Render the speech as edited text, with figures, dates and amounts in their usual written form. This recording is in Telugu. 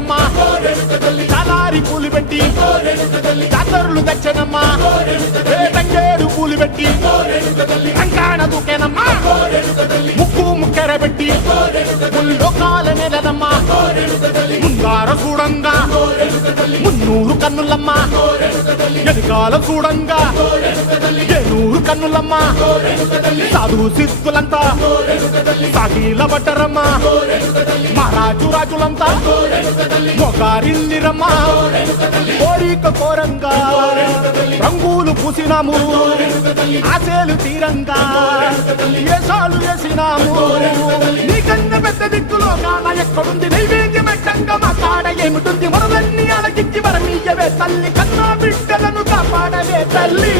తెచ్చనమ్మా చాలారి పూలు పెట్టి జాతరులు తెచ్చనమ్మా తంగేడు పూలు పెట్టి కంకాణ దూకేనమ్మా ముక్కు ముక్కెర పెట్టి ముల్లోకాల నెలనమ్మా ముంగార చూడంగా మున్నూరు కన్నులమ్మా ఎనకాల చూడంగా ఏనూరు కన్నులమ్మా సాధు సిద్ధులంతా సాగిల పట్టరమ్మా మహారాజు రాజులంతా మొగారిల్లిరమ్మా కోరిక కోరంగా రంగులు పూసినాము ఆశలు తీరంగా ఏసాలు వేసినాము నీకన్నా పెద్ద దిక్కులో కాన ఎక్కడుంది నైవేద్యం ఎట్టంగా మా కాడ ఏమిటుంది మనలన్నీ అలగించి వరమీయవే తల్లి కన్నా బిడ్డలను కాపాడవే తల్లి